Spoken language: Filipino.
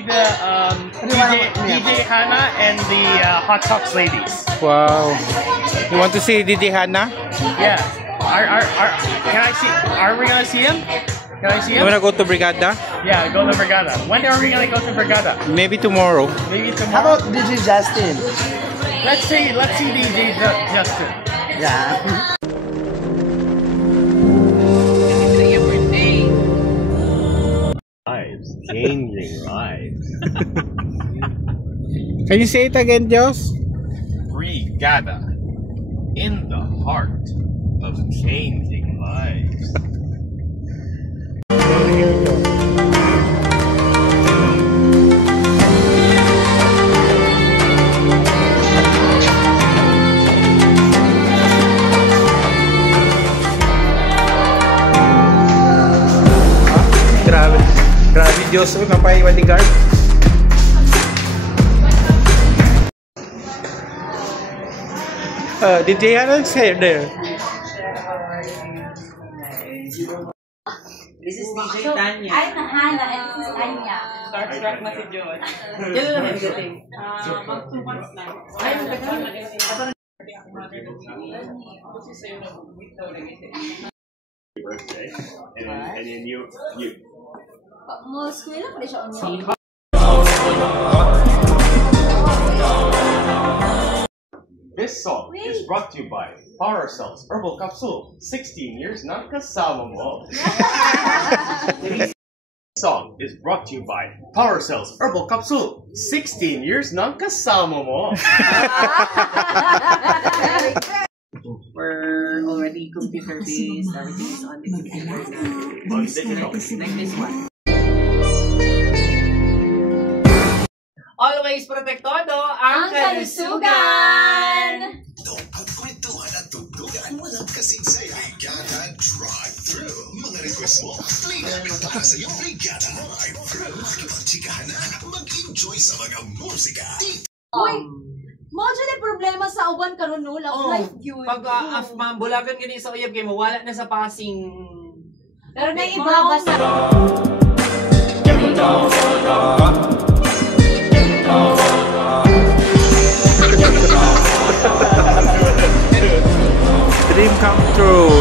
The DJ Hannah and the Hot Socks ladies. Wow. You want to see DJ Hannah? Yeah. Can I see? Are we gonna see him? Can I see him? You wanna go to Brigada? Yeah, go to Brigada. When are we gonna go to Brigada? Maybe tomorrow. Maybe tomorrow. How about DJ Justin? Let's see DJ Justin. Yeah. Lives, changing lives. Can you say it again, Joss? Brigada, in the heart of changing lives. Grabe, Diyos ko, napay bodyguard. DJ Hannah's here there. This is DJ Tanya. I'm Hannah and this is Tanya. Starstruck na si George. Kailan naman dating? Mag 2 months na. Ay, nagtagal na kasi. Birthday, and then you. Mo school lang pala siya online. This song is brought to you by Power Cells Herbal Capsule. 16 years na kasama mo. This song is brought to you by Power Cells Herbal Capsule. 16 years na kasama mo. We're already computer-based. Everything is on the computer now. On digital. Like this one. Always protektado ang kalusugan! Ang kwentuhan at tugtugan, walang kasing saya. Brigada Drive-Thru. Mga request mo, play namin para sa'yo. Brigada Drive-Thru. Makipagtsikahan na, mag-enjoy sa mga musika. Uy! Modyo na problema sa uban karon no, life yun. Pag bulagan gani sa uyab kay mawala na sa passing. Pero na iba basta. Dream come true.